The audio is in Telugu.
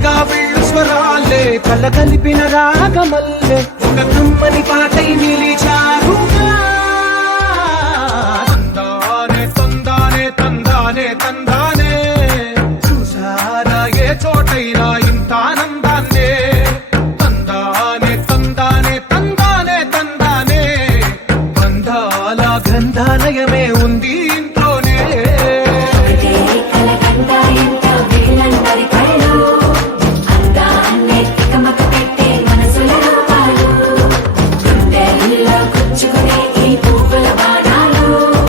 హాయిగా వెళ్ళు స్వరాలే కలగలిపిన రాగమల్లే ఒక కమ్మని పాటై నిలిచారుగా తందానే తందానే తందానే తందానే చూసారా ఏ చోటైనా ఇంత ఆనందాన్నే తందానే తందానే తందానే తందానే బంధాల గ్రంథాలయమే ఉంది ఇంట్లోనే కూర్చుకునే